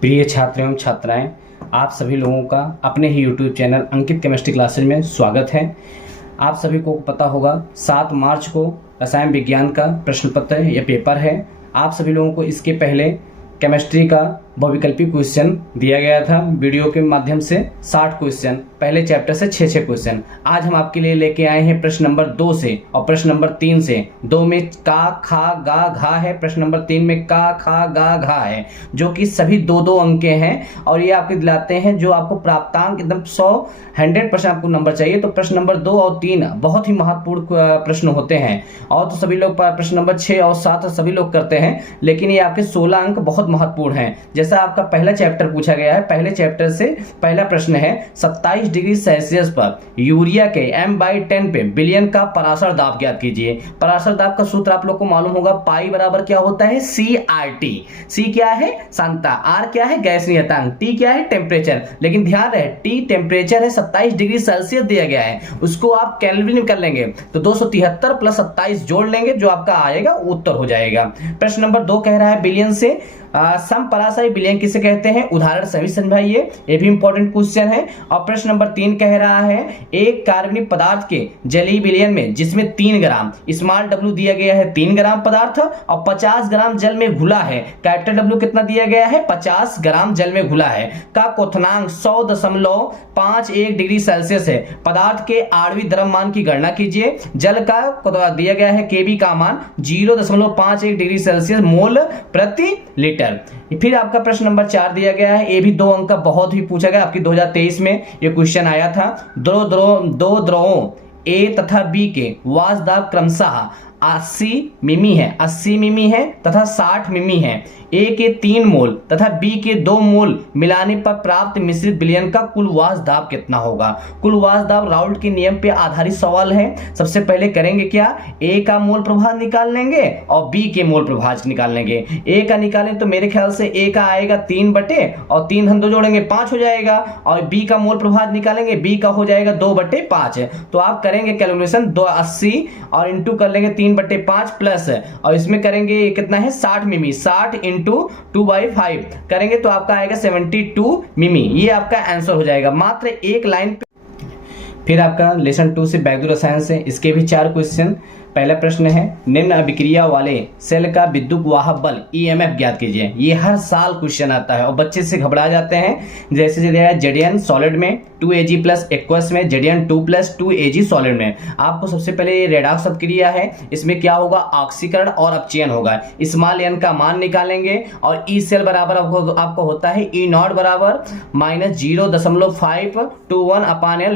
प्रिय छात्र एवं छात्राएं, आप सभी लोगों का अपने ही YouTube चैनल अंकित केमिस्ट्री क्लासेज में स्वागत है। आप सभी को पता होगा 7 मार्च को रसायन विज्ञान का प्रश्न पत्र या पेपर है। आप सभी लोगों को इसके पहले केमिस्ट्री का बहुविकल्पी क्वेश्चन दिया गया था वीडियो के माध्यम से 60 क्वेश्चन, पहले चैप्टर से 6 क्वेश्चन। आज हम आपके लिए लेके आए हैं प्रश्न नंबर 2 से और प्रश्न नंबर 3 से। 2 में का खा गा घा है, प्रश्न नंबर 3 में का खा गा घा है, जो कि सभी 2-2 अंक के हैं और ये आपके दिलाते हैं जो आपको प्राप्तांक एकदम 100% आपको नंबर चाहिए। तो प्रश्न नंबर 2 और 3 बहुत ही महत्वपूर्ण प्रश्न होते हैं और तो सभी लोग प्रश्न नंबर 6 और 7 सभी लोग करते हैं, लेकिन ये आपके 16 अंक बहुत महत्वपूर्ण हैं। जैसा आपका पहला चैप्टर पूछा गया है, पहले चैप्टर से पहला प्रश्न है 27 डिग्री सेल्सियस पर यूरिया के m/10 पे बिलियन का पराशर दाब ज्ञात कीजिए। पराशर दाब का सूत्र आप लोग को मालूम होगा, पाई बराबर क्या होता है CRT। C क्या है सांद्रता, R क्या है गैसीयतांक, T क्या है टेम्परेचर। लेकिन ध्यान रहे T टेम्परेचर है, 27 डिग्री सेल्सियस दिया गया है, उसको आप केल्विन में कर लेंगे तो 273 + 27 जोड़ लेंगे, जो आपका आएगा उत्तर हो जाएगा। प्रश्न नंबर 2 कह रहा है बिलियन से समपराशयी विलयन किसे कहते हैं, उदाहरण सभी समझाइए, ये भी इंपॉर्टेंट क्वेश्चन है। और प्रश्न नंबर 3 कह रहा है एक कार्बनिक पदार्थ के जलीय विलयन में जिसमें 3 ग्राम स्मॉल w दिया गया है, 3 ग्राम पदार्थ और 50 ग्राम जल में घुला है, कैपिटल W कितना दिया गया है 50 ग्राम जल में घुला है, का क्वथनांक 100.51 डिग्री सेल्सियस है। पदार्थ के आणविक द्रव्यमान की गणना कीजिए। जल का दिया गया है Kb का मान 0.51 डिग्री सेल्सियस मोल प्रति लीटर। फिर आपका प्रश्न नंबर 4 दिया गया है, ये भी 2 अंक का बहुत ही पूछा गया, आपकी 2023 में ये क्वेश्चन आया था। दो द्रवों A तथा B के वाष्प दाब क्रमशः 80 मिमी है तथा 60 मिमी है। A के 3 मोल तथा B के 2 मोल मिलाने पर प्राप्त मिश्रित विलयन का कुल वाष्प दाब कितना होगा। कुल वाष्प दाब राउल्ट के नियम पे आधारित सवाल है। सबसे पहले करेंगे क्या, A का मोल प्रभाव निकाल लेंगे और B के मोल प्रभाव निकाल लेंगे। A का निकालें तो मेरे ख्याल से A का आएगा 3 बटे और 3 हम 2 जोड़ेंगे 5 हो जाएगा, और B का मोल प्रभाव निकालेंगे, B का हो जाएगा 2/5। तो आप करेंगे कैलकुलेशन 280 और इंटू कर लेंगे 3/5 प्लस, और इसमें करेंगे कितना है 60 मिमी, 60 × 2/5 करेंगे तो आपका आएगा 72 मिमी। ये आपका आंसर हो जाएगा मात्र एक लाइन पे। फिर आपका लेसन 2 से वैद्युत रसायन से, इसके भी 4 क्वेश्चन। पहला प्रश्न है निम्न अभिक्रिया वाले सेल का विद्युत वाहक बल EMF ज्ञात कीजिए। ये हर साल क्वेश्चन आता है और बच्चे से घबरा जाते हैं। जैसे Zn सॉलिड में 2Ag + एक्वस में, Zn2 + 2Ag सॉलिड में। आपको सबसे पहले ये रेडॉक्स अभिक्रिया है, इसमें क्या होगा ऑक्सीकरण और अपचयन होगा। स्मॉल n का मान निकालेंगे और E सेल बराबर आपको होता है E0 बराबर -0.521/n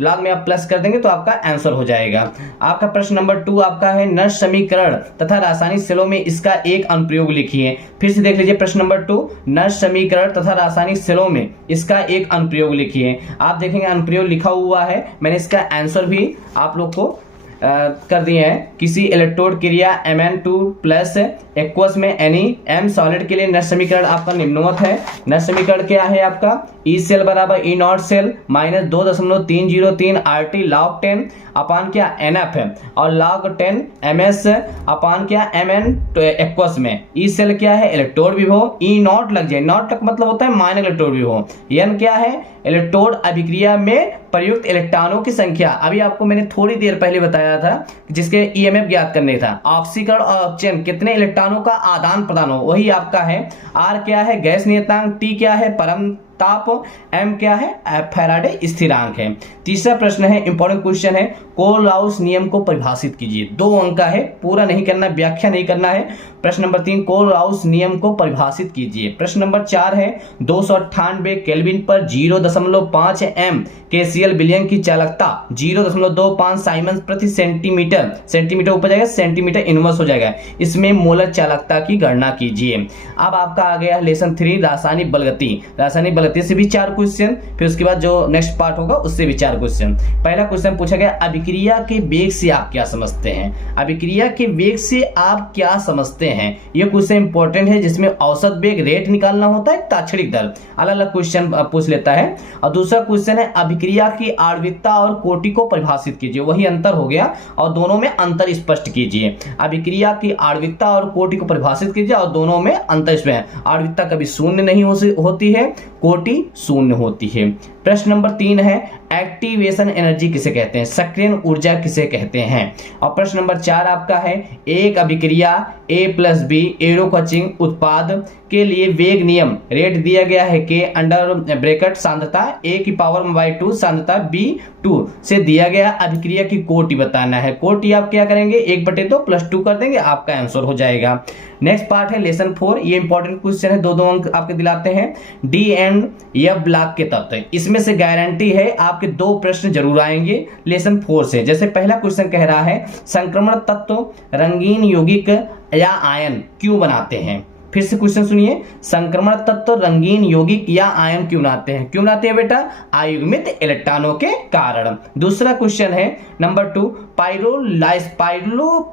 लॉग में आप प्लस कर देंगे तो आपका आंसर हो जाएगा। आपका प्रश्न नंबर 2 आपका है नष्ट समीकरण तथा रासायनिक सेलों में इसका एक अनुप्रयोग लिखिए। फिर से देख लीजिए प्रश्न नंबर 2, नष्ट समीकरण तथा रासायनिक सेलों में इसका एक अनुप्रयोग लिखिए। आप देखेंगे अनुप्रयोग लिखा हुआ है, मैंने इसका आंसर भी आप लोग को कर दिए हैं। किसी इलेक्ट्रोड क्रिया Mn2+ एक्वस में Nem सॉलिड के लिए नष्ट समीकरण आपका निम्नवत है। नष्ट समीकरण क्या है आपका, E सेल बराबर E0 सेल -2.303 RT log 10 अपान क्या NF है और log 10 MS अपान क्या Mn एक्वस में। E सेल क्या है इलेक्ट्रोड विभव, E0 लग जाए, नॉट तक मतलब होता है माइनस इलेक्ट्रोड विभव। N क्या है इलेक्ट्रोड अभिक्रिया में प्रयुक्त इलेक्ट्रॉनों की संख्या। अभी आपको मैंने थोड़ी देर पहले बताया था जिसके EMF ज्ञात करने था। ऑक्सीकरण और अपचयन कितने इलेक्ट्रॉनों का आदान प्रदान हो, वही आपका है। R क्या है गैस नियतांक, T क्या है परम ताप, M क्या है फैराडे स्थिरांक है। तीसरा प्रश्न है इंपॉर्टेंट क्वेश्चन है, कोलराउस नियम को परिभाषित कीजिए। 2 अंक का है, पूरा नहीं करना, व्याख्या नहीं करना है। प्रश्न नंबर 3 कोलराउस नियम को परिभाषित कीजिए। प्रश्न नंबर 4 है 298 केल्विन पर 0.5 m KCl विलयन की चालकता 0.25 साइमन प्रति सेंटीमीटर ऊपर जाएगा सेंटीमीटर इनवर्स हो जाएगा, इसमें मोलर चालकता की गणना कीजिए। अब आपका आ गया लेसन 3 रासायनिक बलगति। रासायनिक गतिज से भी 4 क्वेश्चन, फिर उसके बाद जो नेक्स्ट पार्ट होगा उससे भी 4 क्वेश्चन। पहला क्वेश्चन पूछा गया अभिक्रिया के वेग से आप क्या समझते हैं। अभिक्रिया के वेग से आप क्या समझते हैं, ये क्वेश्चन इंपॉर्टेंट है, जिसमें औसत वेग रेट निकालना होता है, ताक्षणिक दर, अलग अलग क्वेश्चन पूछ लेता है। और दूसरा क्वेश्चन है अभिक्रिया की आणविकता और कोटि को परिभाषित कीजिए, वही अंतर हो गया, और दोनों में अंतर स्पष्ट कीजिए। अभिक्रिया की आणविकता और कोटि को परिभाषित कीजिए और दोनों में अंतर इसमें है। आणविकता कभी शून्य नहीं होती है, कोटि शून्य होती है। प्रश्न नंबर 3 है एक्टिवेशन एनर्जी किसे कहते हैं, सक्रियण ऊर्जा किसे कहते हैं। और प्रश्न नंबर 4 आपका है एक अभिक्रिया A+B एरोकोचिंग उत्पाद के लिए वेग नियम रेट दिया गया है के अंडर ब्रैकेट सांद्रता A⁻² सांद्रता B2 से दिया गया अभिक्रिया की कोटि बताना है। कोटि आप क्या करेंगे 1/2 + 2 कर देंगे, आपका आंसर हो जाएगा। नेक्स्ट पार्ट है लेसन 4, ये इंपॉर्टेंट क्वेश्चन है, 2 अंक आपके दिलाते हैं। डी एंड एफ ब्लॉक के तत्व, इसमें से गारंटी है आपके 2 प्रश्न जरूर आएंगे लेसन 4 से। जैसे पहला क्वेश्चन कह रहा है संक्रमण तत्व रंगीन यौगिक या आयन क्यों बनाते हैं। फिर से क्वेश्चन सुनिए, संक्रमण तत्व रंगीन यौगिक या आयन क्यों बनाते हैं। क्यों बनाते हैं बेटा, अयुग्मित इलेक्ट्रॉनों के कारण। दूसरा क्वेश्चन है नंबर 2,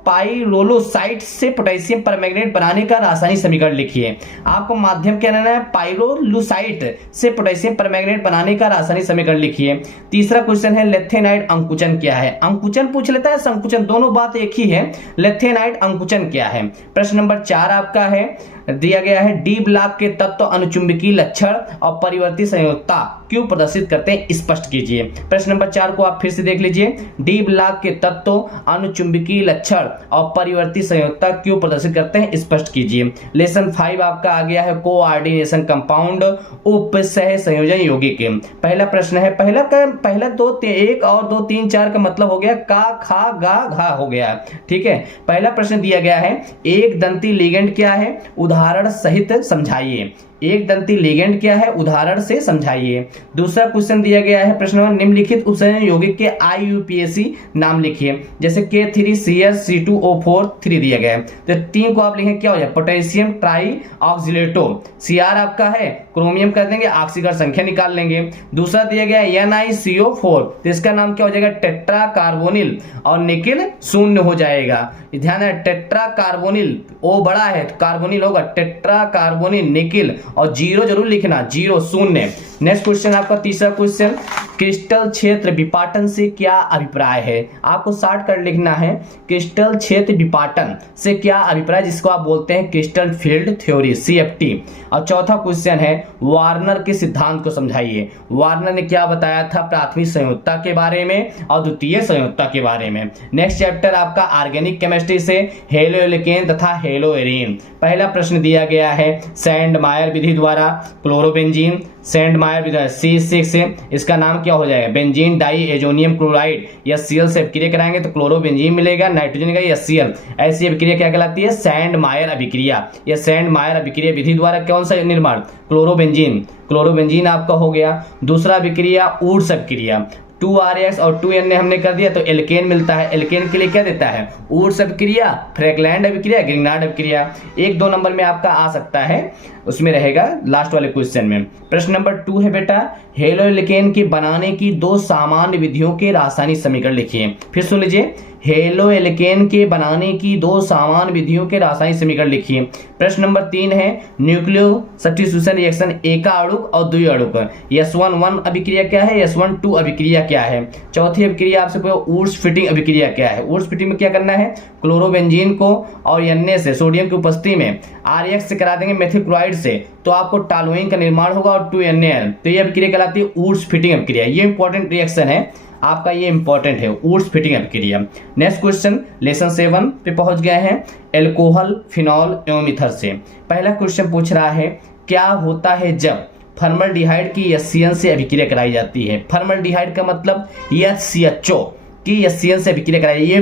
पाइरोलोसाइट से पोटेशियम परमैंगनेट बनाने का रासायनिक समीकरण लिखिए। आपको माध्यम क्या लेना है, पाइरोलोसाइट से पोटेशियम परमैंगनेट बनाने का रासायनिक समीकरण लिखिए। तीसरा क्वेश्चन है लेथेनाइड अंकुचन क्या है। अंकुचन पूछ लेता है, संकुचन, दोनों बात एक ही है। लेथेनाइड अंकुचन क्या है। प्रश्न नंबर 4 आपका है दिया गया है डी ब्लॉक के तत्व अनुचुंबकीय लक्षण और परिवर्ती संयोजकता क्यों प्रदर्शित करते हैं, स्पष्ट कीजिए। प्रश्न नंबर 4 को आप फिर से देख लीजिए, डी ब्लॉक के तत्व अनुचुंबकीय लक्षण और परिवर्ती संयोजकता क्यों प्रदर्शित करते हैं, स्पष्ट कीजिए। लेसन 5 आपका आ गया है कोऑर्डिनेशन कंपाउंड उप सह संयोजन यौगिक। पहला प्रश्न है, पहला 2 1 और 2 3 4 का मतलब हो गया का खा गा घा हो गया, ठीक है। पहला प्रश्न दिया गया है एक दंती लिगेंड क्या है, उदाहरण सहित समझाइए। एक दंती लिगेंड क्या है, उदाहरण से समझाइए। दूसरा क्वेश्चन दिया गया है प्रश्न में निम्नलिखित उपसंयोजन यौगिक के IUPAC नाम लिखिए। जैसे K3CH3O4 3 दिया गया है, तो 3 को आप लिखें क्या हो जाए, पोटेशियम ट्राई ऑक्सिलेटो। Cr आपका है क्रोमियम कर देंगे, ऑक्सीकरण संख्या निकाल लेंगे। दूसरा दिया गया NiCO4, तो इसका नाम क्या हो जाएगा, टेट्रा कार्बोनिल, और निकिल शून्य हो जाएगा। ध्यान है टेट्रा कार्बोनिल, O बड़ा है कार्बोनिल होगा, टेट्रा कार्बोनिल निकिल, और 0 जरूर लिखना, 0 शून्य। नेक्स्ट क्वेश्चन आपका तीसरा क्वेश्चन, क्रिस्टल क्षेत्र विपाटन से क्या अभिप्राय है। आपको शॉर्टकट लिखना है, क्रिस्टल क्षेत्र विपाटन से क्या अभिप्राय, जिसको आप बोलते हैं क्रिस्टल फील्ड थ्योरी CFT। और चौथा क्वेश्चन है वार्नर के सिद्धांत को समझाइए। वार्नर ने क्या बताया था प्राथमिक संयोजकता के बारे में और द्वितीय संयोजकता के बारे में। नेक्स्ट चैप्टर आपका ऑर्गेनिक केमिस्ट्री से हेलोएल्केन तथा हेलोएरीन। पहला प्रश्न दिया गया है सैंडमायर विधि द्वारा क्लोरोबेंजीन, सैंडमायर विधि C6 से इसका नाम क्या हो जाएगा, बेंजीन डाई एजोनियम क्लोराइड, या Cl से अभिक्रिया कराएंगे तो क्लोरोबेंजीन मिलेगा, नाइट्रोजन का HCl। ऐसी अभिक्रिया क्या कहलाती है, सैंडमायर अभिक्रिया। या सैंडमायर अभिक्रिया विधि द्वारा कौन सा निर्माण, क्लोरोबेंजीन आपका हो गया। दूसरा अभिक्रिया ऊर्स अभिक्रिया, 2RX और 2Na हमने कर दिया तो एल्केन मिलता है। एल्केन के लिए क्या देता है, ऊर्स अभिक्रिया, फ्रैगलैंड अभिक्रिया, ग्रिग्नार्ड अभिक्रिया। 1-2 नंबर में आपका आ सकता है, उसमें रहेगा लास्ट वाले क्वेश्चन में। प्रश्न नंबर 2 है बेटा हेलोएल्केन के बनाने की 2 सामान्य विधियों के रासायनिक समीकरण लिखिए। फिर सुन लीजिए, हेलोएल्केन के बनाने की 2 सामान्य विधियों के रासायनिक समीकरण लिखिए। प्रश्न नंबर 3 है न्यूक्लियो सब्स्टिट्यूशन रिएक्शन एका अणुक और द्वि अणुक, S1 अभिक्रिया क्या है, S1 अभिक्रिया क्या है। चौथी अभिक्रिया आपसे पूछा ऊर्स फिटिंग अभिक्रिया क्या है। ऊर्स फिटिंग में क्या करना है, क्लोरोबेंजीन को और Na से सोडियम की उपस्थिति में RX से करा देंगे मेथिल क्लोराइड से, तो आपको टालुइन का निर्माण होगा और 2NaL, तो ये अभिक्रिया कहलाती है ऊर्स फिटिंग अभिक्रिया। ये इंपॉर्टेंट रिएक्शन है आपका, ये इंपॉर्टेंट है ऊर्स फिटिंग अभिक्रिया। नेक्स्ट क्वेश्चन लेसन 7 पे पहुंच गए हैं एल्कोहल फिनॉल एवं ईथर से। पहला क्वेश्चन पूछ रहा है क्या होता है जब फॉर्मल्डिहाइड की HCl से अभिक्रिया कराई जाती है। फॉर्मल्डिहाइड का मतलब HCHO की HCl से अभिक्रिया कराई, ये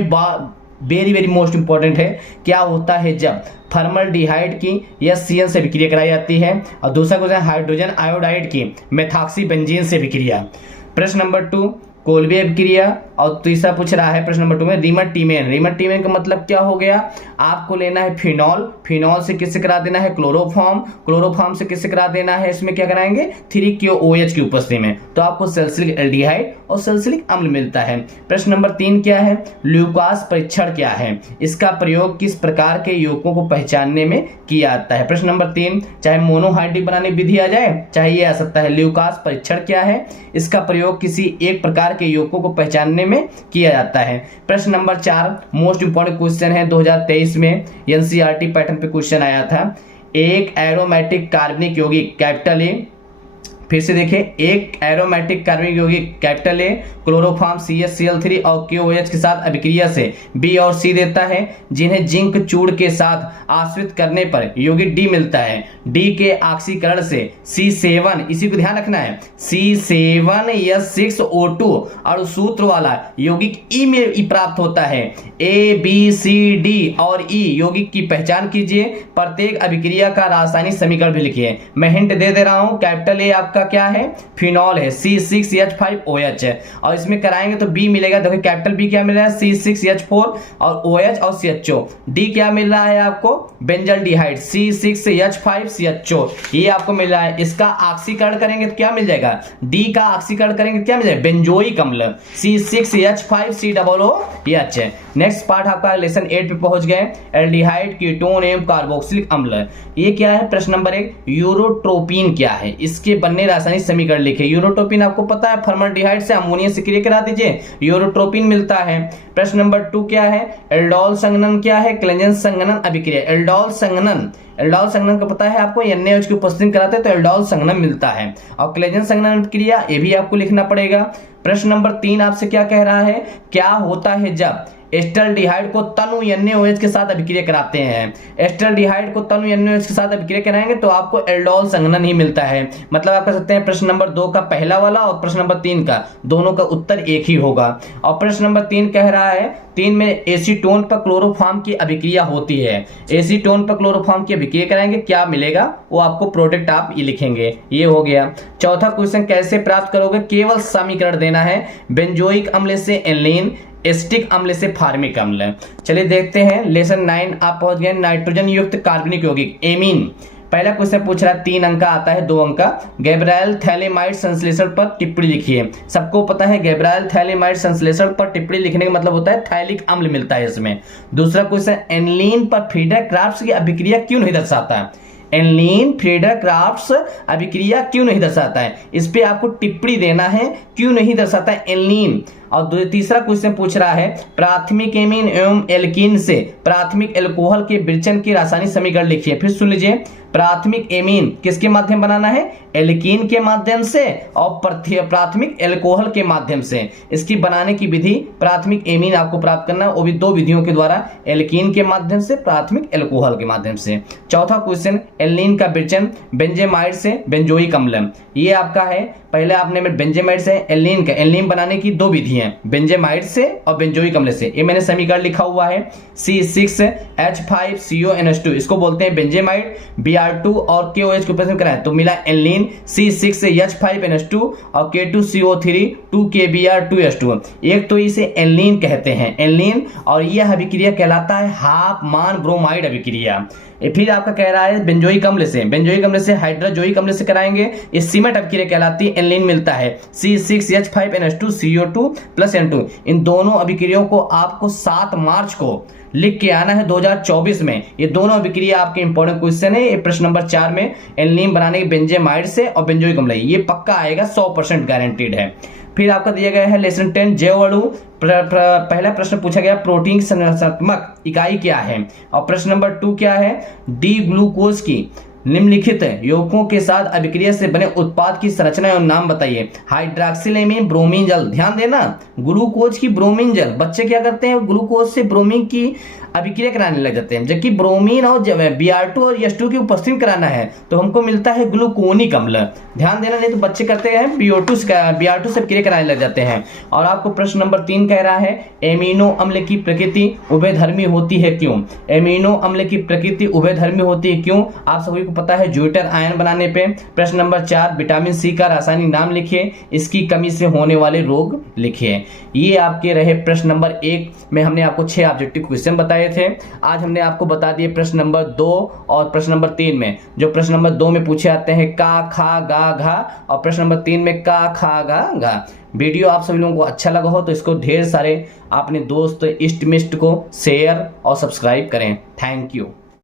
वेरी मोस्ट इंपॉर्टेंट है। क्या होता है जब फॉर्मल्डिहाइड की HCl से अभिक्रिया कराई जाती है। और दूसरा क्वेश्चन हाइड्रोजन आयोडाइड की मेथॉक्सी बेंजीन से अभिक्रिया। प्रश्न नंबर 2 कोल्बे अभिक्रिया और तीसरा पूछ रहा है प्रश्न नंबर 2 में रिमटीमेन। रिमटीमेन का मतलब क्या हो गया, आपको लेना है फिनॉल, फिनॉल से किससे करा देना है क्लोरोफॉर्म, क्लोरोफॉर्म से किससे करा देना है, इसमें क्या कराएंगे 3KOH की उपस्थिति में, तो आपको सैलिसिलिक एल्डिहाइड और सैलिसिलिक अम्ल मिलता है। प्रश्न नंबर 3 क्या है, ल्यूकास परीक्षण क्या है, इसका प्रयोग किस प्रकार के यौगिकों को पहचानने में किया जाता है। प्रश्न नंबर 3, चाहे मोनोहाइड्रिक बनाने विधि आ जाए चाहे ये आ सकता है, ल्यूकास परीक्षण क्या है, इसका प्रयोग किसी एक प्रकार के यौगिकों को पहचानने में किया जाता है। प्रश्न नंबर 4 मोस्ट इंपॉर्टेंट क्वेश्चन है, 2023 में एनसीईआरटी पैटर्न पे क्वेश्चन आया था। एक एरोमेटिक कार्बनिक यौगिक कैपिटल ए, फिर से देखें, एक एरोमेटिक कार्बनिक यौगिक कैपिटल ए क्लोरोफॉर्म CH-Cl3 और KOH के साथ अभिक्रिया से B और C देता है, जिन्हें जिंक चूड़ के साथ आश्रित करने पर यौगिक D मिलता है। D के ऑक्सीकरण से C7, इसी को ध्यान रखना है, C7H6O2 और सूत्र वाला यौगिक E में प्राप्त होता है। A, B, C, D और E यौगिक की पहचान कीजिए, प्रत्येक अभिक्रिया का रासायनिक समीकरण भी लिखिए। मैं हिंट दे दे रहा हूं, कैपिटल ए आपका क्या है, फिनॉल है, C6H5OH है, और इसमें कराएंगे तो B मिलेगा। देखो कैपिटल B क्या मिल रहा है, C6H4 और OH और CHO। D क्या मिल रहा है आपको, बेंजल्डिहाइड C6H5CHO, ये आपको मिल रहा है। इसका ऑक्सीकरण करेंगे तो क्या मिल जाएगा, D का ऑक्सीकरण करेंगे तो क्या मिल जाएगा, बेंजोइक अम्ल C6H5COOH। नेक्स्ट पार्ट आपका लेसन 8 पे पहुंच गए, एल्डिहाइड, कीटोन एवं कार्बोक्सिलिक अम्ल। ये क्या है, प्रश्न नंबर 1 यूरोट्रोपिन क्या है, इसके बनने रासायनिक समीकरण लिखे। यूरोट्रोपिन आपको पता है, फॉर्मल्डिहाइड से अमोनिया से क्रिया करा दीजिए, यूरोट्रोपिन मिलता है। प्रश्न नंबर 2 क्या है, एल्डोल संघनन क्या है, क्लेजेंस संघनन अभिक्रिया। एल्डोल संघनन का पता है आपको, NaOH की उपस्थिति कराते हैं तो एल्डोल संघनन मिलता है, और क्लेजेंस संघनन अभिक्रिया ये भी आपको लिखना पड़ेगा। प्रश्न नंबर 3 आपसे क्या कह रहा है, क्या होता है जब एस्टल्डिहाइड को तनु NaOH के साथ अभिक्रिया कराते हैं। एस्टल्डिहाइड को तनु NaOH के साथ अभिक्रिया कराएंगे तो आपको एल्डोल संघनन ही मिलता है। मतलब आप कह सकते हैं प्रश्न नंबर 2 का पहला वाला और प्रश्न नंबर 3 का, दोनों का उत्तर एक ही होगा। और प्रश्न नंबर 3 कह रहा है, 3 में एसीटोन पर क्लोरोफॉर्म की अभिक्रिया होती है, एसीटोन पर क्लोरोफॉर्म की अभिक्रिया कराएंगे क्या मिलेगा, वो आपको प्रोडक्ट आप ये लिखेंगे। ये हो गया। चौथा क्वेश्चन, कैसे प्राप्त करोगे, केवल समीकरण देना है, बेंजोइक अम्ल से एल्लीन, एस्टिक अम्ल से फार्मिक अम्ल। चलिए देखते हैं, लेसन 9 आप पहुंच गए, नाइट्रोजन युक्त कार्बनिक यौगिक एमीन। पहला क्वेश्चन पूछ रहा है, 3 अंक का आता है, 2 अंक का। गैब्रायल थैलेमाइड संश्लेषण पर टिप्पणी लिखिए। सबको पता है गैब्रायल थैलेमाइड संश्लेषण पर टिप्पणी लिखने का मतलब होता है थैलिक अम्ल मिलता है इसमें। दूसरा क्वेश्चन, एनलीन पर फ्रीडर क्राफ्ट्स की अभिक्रिया क्यों नहीं दर्शाता, एनलीन फ्रीडर क्राफ्ट्स अभिक्रिया क्यों नहीं दर्शाता है, इस पे आपको टिप्पणी देना है, क्यों नहीं दर्शाता है एनलीन। और तीसरा क्वेश्चन पूछ रहा है, प्राथमिक एमीन एवं एल्कीन से प्राथमिक एल्कोहल के विरचन की रासायनिक समीकरण लिखिए। फिर सुन लीजिए, प्राथमिक एमीन किसके माध्यम बनाना है, एल्कीन के माध्यम से, और प्राथमिक एल्कोहल के माध्यम से। इसकी बनाने की विधि, प्राथमिक एमीन आपको प्राप्त करना है, वो भी 2 विधियों के द्वारा, एल्कीन के माध्यम से, प्राथमिक एल्कोहल के माध्यम से। चौथा क्वेश्चन, एल्लीन का विरचन बेंजेमाइड से बेंजोइक अम्ल। ये आपका है, पहले आपने बेंजेमाइड से एल्लीन का, एल्लीन बनाने की 2 विधि हैं, बेंजेमाइड से और बेंजोइक अम्ल से। ये मैंने समीकरण लिखा हुआ है, C6H5CONH2, इसको बोलते हैं बेंजेमाइड। Br2 और KOH के ऊपर कराएं तो मिला एल्लीन, C6H5NH2 और K2CO3 2KBr2S2। एक तो इसे एल्लीन कहते हैं, एल्लीन, और यह अभिक्रिया कहलाता है हाफमान ब्रोमाइड अभिक्रिया। फिर आपका कह रहा है बेंजोइक अम्ल से, बेंजोइक अम्ल से हाइड्रोजोइक अम्ल से कराएंगे, ये सीमेंट अभिक्रिया कहलाती है, एल्लीन मिलता है, C6H5NH2CO2 + N2। इन दोनों अभिक्रियाओं को आपको 7 मार्च को लिख के आना है 2024 में। ये दोनों अभिक्रिया आपके इंपॉर्टेंट क्वेश्चन है। ये प्रश्न नंबर 4 में एल्लीन बनाने के बेंजेमाइड से और बेंजोइक अम्ल, ये पक्का आएगा, 100% गारंटीड है। फिर आपका दिया गया है लेसन 10 जैव अणु। पहला प्रश्न पूछा गया, प्रोटीन की संरचनात्मक इकाई क्या है, और प्रश्न नंबर 2 क्या है, डी ग्लूकोज की निम्नलिखित यौगिकों के साथ अभिक्रिया से बने उत्पाद की संरचना एवं नाम बताइए। हाइड्रॉक्सिलेमीन ब्रोमीन जल, ध्यान देना, ग्लूकोज की ब्रोमीन जल, बच्चे क्या करते हैं, ग्लूकोज से ब्रोमीन की अभिक्रिया कराने लग जाते हैं। जबकि ब्रोमीन और Br2 और H2 की उपस्थिति में कराना है तो हमको मिलता है ग्लूकोनिक अम्ल। ध्यान देना, नहीं तो बच्चे करते हैं Br2 से अभिक्रिया कराने लग जाते हैं। और आपको प्रश्न नंबर 3 कह रहा है एमिनो अम्ल की प्रकृति उभयधर्मी होती है क्यों? एमिनो अम्ल की प्रकृति उभयधर्मी होती है क्यों? आप सभी को पता है ज्यूटर आयन बनाने पे। प्रश्न नंबर 4 विटामिन सी का रासायनिक नाम लिखिए, इसकी कमी से होने वाले रोग लिखिए। ये आपके रहे प्रश्न नंबर 1 में हमने आपको 6 ऑब्जेक्टिव क्वेश्चन बताए थे। आज हमने आपको बता दिए प्रश्न नंबर 2 और प्रश्न नंबर 3 में। जो प्रश्न नंबर 2 में पूछे आते हैं का, खा, गा, घा, और प्रश्न नंबर 3 में का, खा, गा, घा। वीडियो आप सभी लोगों को अच्छा लगा हो तो इसको ढेर सारे अपने दोस्त इष्ट मिष्ट को शेयर और सब्सक्राइब करें। Thank you.